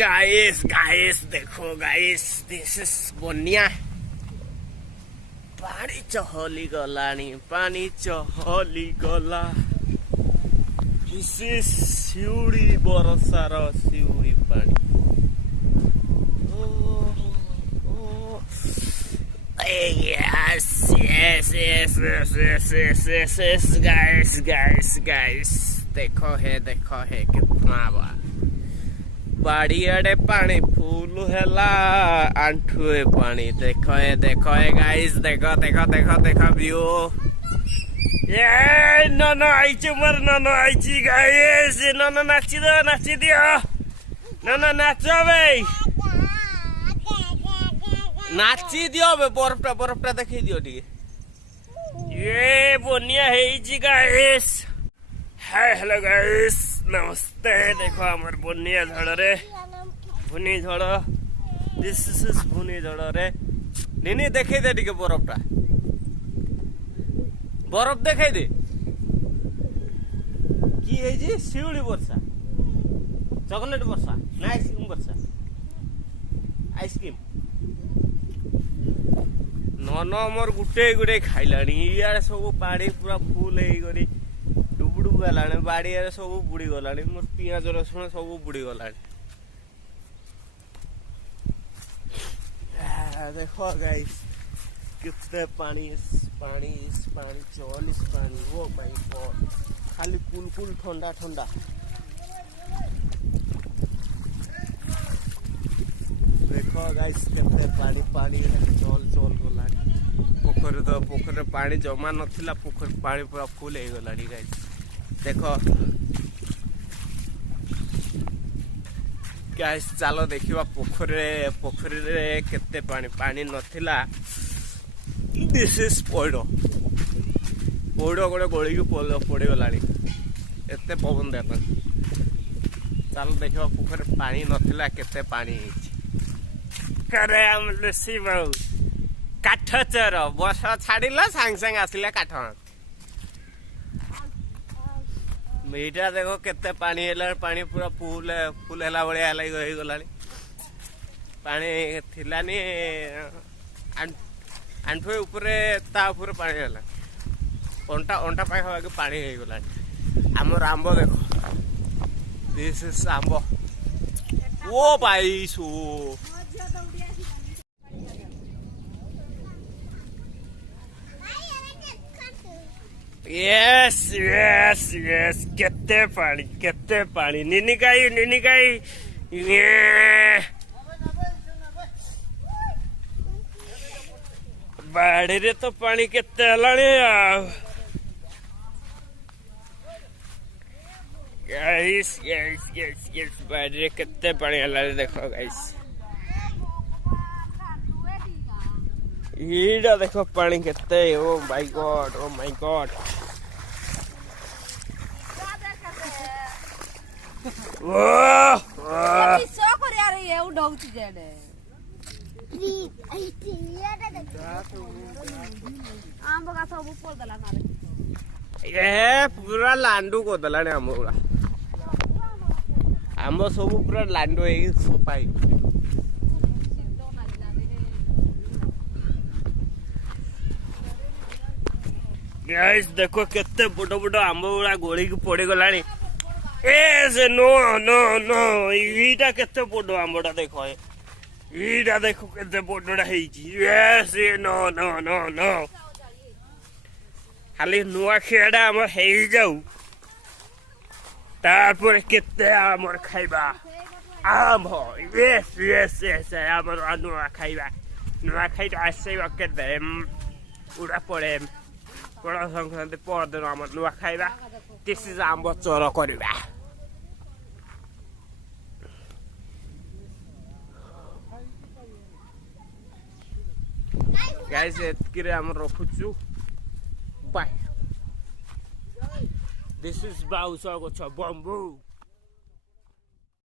Guys guys देखो guys this is बनिया पानी चहली गलानी पानी चहली गला दिस इज शिउड़ी बरसार शिउड़ी पानी yes yes yes yes yes yes yes yes guys देखो है कितना बा बाड़ी आड़े पानी फूल हैला आंठुए पानी देखो है गाइस देखो व्यू ये ननो आइची मर ननो आइची गाइस ननो नाची दियो ननो नाचो भाई नाची दियो बे बरफटा देखी दियो टिके ये बनिया है गाइस हाय हेलो गाइस नमस्ते देखो हमार बनिया झड़ रे भुनी झड़ दिस इज भुनी झड़ रे निनी देखै दे टिके बरफटा बरफ देखै दे की है जी शिउड़ी वर्षा चॉकलेट वर्षा ना आइसक्रीम वर्षा आइसक्रीम नन मोर गुटे खाइलानी इयाड़े सब पानी पूरा फुल है डुबुडु गलानी बाड़ी सब बुड़ी गलानी मोर पियाज रसुण सब बुड़ी गलानी देखो गाइस कितने पानी चौलीस पानी वो माय गॉड खाली कुल ठंडा देखो गाइस केते पानी चल गलानी पोखर पानी जमा नथिला पोखर पानी पूरा फुल हो गलानी गाइस देखो गाइस चलो देखिबा पोखर रे केते पानी नथिला दिस इज पौड़ गोटे गोली पड़ गलानी एते पवन देखो चलो देखिबा पोखर पानी नथिला केते पानी करे हम लुसी बाबू काठ चोर बस छाड़िला सांग आसिला काठ मीटा देखो केते पानी है पानी पूरा फुल है भाया लगे गला पानी थिलानी आंठुए उपरे ता ऊपर पानी है अंटा पाखा पानी हो गला आमर आंब देखो दिस इज आंब ओ भाई सो यस केते पानी निनी काई बाड़ी रे तो पानी केते हलानी गाइस बाड़ी रे केते पानी हलानी देखो गाइस ईड़ा देखो पानी केते ओ माय गॉड पूरा लांडू को दला आंब सब पूरा लांडू सफाई गाइस देखो केते बड़ आंब गुड़ा गोली पड़ गलानी नो इटा केते बड़ आंबटा देखो इटा देखो केते बड़टा यस नो खाली नुआ खेड़ा आम हो जाऊ तारपर केते आमर खाइबा आम यस आमर नुआ खाई आसवा केते उड़ा पड़े बड़ा संक्रांति परदिन आम नुआ खाइबा दिस इज आंब चोर करवा गाइस एतकी रे हम रखुचु बाय दिस इज बाउसा गछ बम्बू।